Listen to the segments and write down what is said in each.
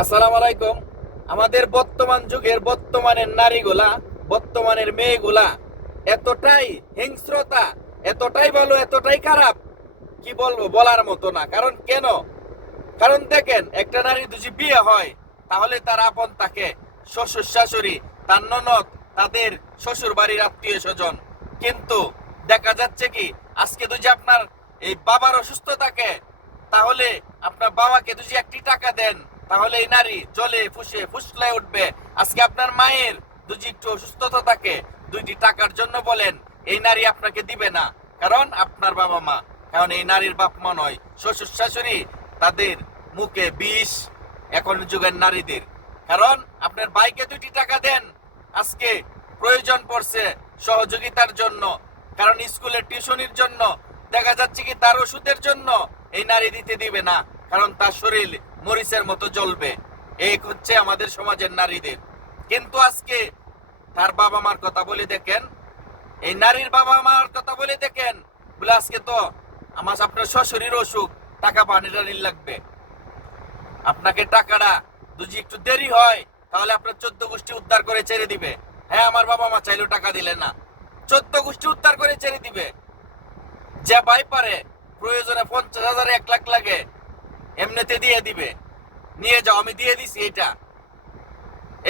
আসসালামু আলাইকুম। আমাদের বর্তমান যুগের বর্তমানের নারীগুলা, বর্তমানের মেয়েগুলা এতটাই হিংস্রতা, এতটাই ভালো, এতটাই খারাপ, কি বলবো, বলার মতো না। কারণ কেন? কারণ দেখেন, একটা নারী যদি বিয়ে হয় তাহলে তার আপন তাকে শ্বশুর শাশুড়ি, তার ননদ, তাদের শ্বশুর বাড়ির আত্মীয় স্বজন। কিন্তু দেখা যাচ্ছে কি, আজকে যদি আপনার এই বাবার অসুস্থ থাকে, তাহলে আপনার বাবাকে যদি একটি টাকা দেন, তাহলে এই নারী জলে ফুসে ফুসলায় উঠবে। আজকে আপনার মায়ের যদি একটু অসুস্থতা থাকে, দুইটি টাকার জন্য বলেন, এই নারী আপনাকে দিবে না। কারণ আপনার বাবা মা, কারণ এই নারীর বাপ মা নয়, শ্বশুর শাশুড়ি, তাদের মুখে বিষ এখন যুগের নারীদের। কারণ আপনার ভাইকে দুইটি টাকা দেন, আজকে প্রয়োজন পড়ছে সহযোগিতার জন্য, কারণ স্কুলের টিউশনির জন্য, দেখা যাচ্ছে কি তার ওষুধের জন্য, এই নারী দিতে দিবে না। কারণ তার শরীর মরিচের মতো জ্বলবে। এই হচ্ছে আমাদের সমাজের নারীদের। কিন্তু আজকে তার বাবা মার কথা বলে দেখেন, এই নারীর বাবা মার কথা বলে দেখেন, বলে আজকে তো আপনার শ্বশুরের অসুখ, টাকা পানিটা লাগবে, আপনাকে টাকাটা যদি একটু দেরি হয় তাহলে আপনার 14 গোষ্ঠী উদ্ধার করে ছেড়ে দিবে। হ্যাঁ, আমার বাবা মা চাইলেও টাকা দিলে না, 14 গোষ্ঠী উদ্ধার করে ছেড়ে দিবে। যে ভাই পারে, প্রয়োজনে 50,000 1 লাখ লাগে, এমনিতে দিয়ে দিবে, নিয়ে যাও, আমি দিয়ে দিছি। এটা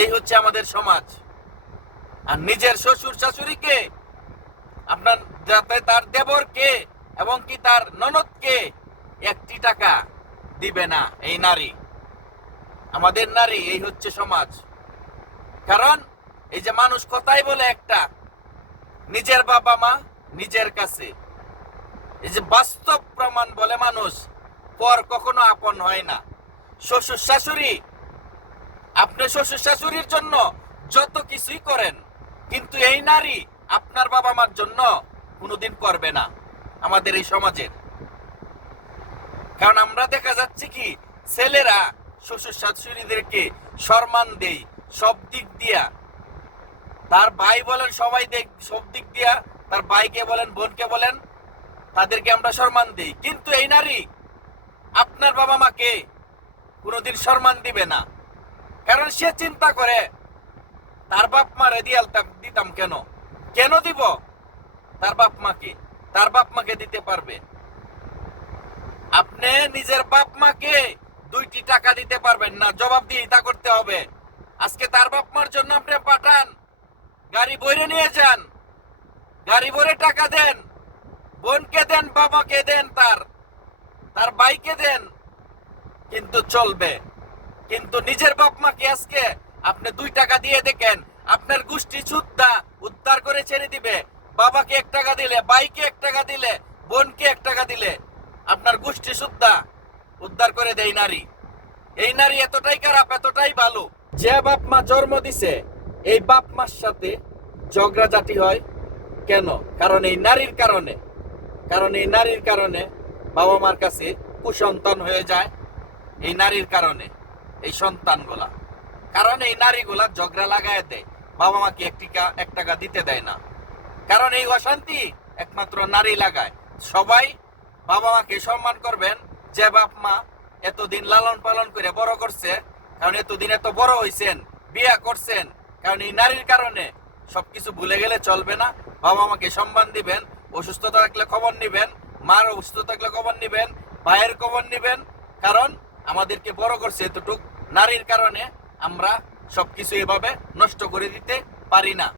এই হচ্ছে আমাদের সমাজ। আর নিজের শ্বশুর শাশুড়িকে, আপনার যাতে তার দেবরকে এবং কি তার ননদকে একটি টাকা দিবে না এই নারী, আমাদের নারী। এই হচ্ছে সমাজ। কারণ এই যে মানুষ কথাই বলে একটা, নিজের বাবা মা নিজের কাছে, এই যে বাস্তব প্রমাণ বলে মানুষ, পর কখনো আপন হয় না। শ্বশুর শাশুড়ি, আপনি শ্বশুর শাশুড়ির জন্য যত কিছুই করেন, কিন্তু এই নারী আপনার বাবা মার জন্য কোনোদিন করবে না আমাদের এই সমাজের। কারণ আমরা দেখা যাচ্ছে কি, ছেলেরা শ্বশুর শাশুড়িদেরকে সম্মান দেই সব দিক দিয়া, তার ভাই বলেন, সবাই সব দিক দিয়া, তার ভাইকে বলেন, বোনকে বলেন, তাদেরকে আমরা সম্মান দিই। কিন্তু এই নারী আপনার বাবা মাকে কোনোদিন সম্মান দিবে না। কারণ সে চিন্তা করে, তার বাপ মারে দিতাম কেন, কেন দিব তার বাপ মাকে দিতে পারবে। আপনি নিজের বাপ মাকে 2টি টাকা দিতে পারবেন না, জবাবদিহিতা করতে হবে। আজকে তার বাপ মার জন্য আপনি পাঠান, গাড়ি বইরে নিয়ে যান, গাড়ি ভরে টাকা দেন, বোনকে দেন, বাবাকে দেন, তার ভাইকে দেন, কিন্তু চলবে। কিন্তু নিজের বাপ মাকে আজকে আপনি 2 টাকা দিয়ে দেখেন, আপনার গোষ্ঠী সুদ্ধা উদ্ধার করে ছেড়ে দিবে। বাবাকে 1 টাকা দিলে, ভাইকে 1 টাকা দিলে, বোনকে 1 টাকা দিলে, আপনার গোষ্ঠী সুদ্ধা উদ্ধার করে দেয় নারী। এই নারী এতটাই খারাপ, এতটাই ভালো। যে বাপ মা জন্ম দিছে, এই বাপ মার সাথে ঝগড়াঝাটি হয় কেন? কারণ এই নারীর কারণে। কারণ এই নারীর কারণে বাবা মার কাছে কুসন্তান হয়ে যায়, এই নারীর কারণে এই সন্তানগুলা। কারণ এই নারীগুলা ঝগড়া লাগায় দেয়, বাবা মাকে 1 টাকা দিতে দেয় না। কারণ এই অশান্তি একমাত্র নারী লাগায়। সবাই বাবা মাকে সম্মান করবেন, যে বাপ মা এতদিন লালন পালন করে বড় করছে, কারণ এতদিন এত বড় হইছেন, বিয়া করছেন। কারণ এই নারীর কারণে সবকিছু ভুলে গেলে চলবে না। বাবা মাকে সম্মান দিবেন, অসুস্থতা থাকলে খবর নিবেন, মার অসুস্থ থাকলে খবর নিবেন, ভাইয়ের খবর নিবেন। কারণ আমাদেরকে বড় করছে এতটুক, নারীর কারণে আমরা সবকিছু এভাবে নষ্ট করে দিতে পারি না।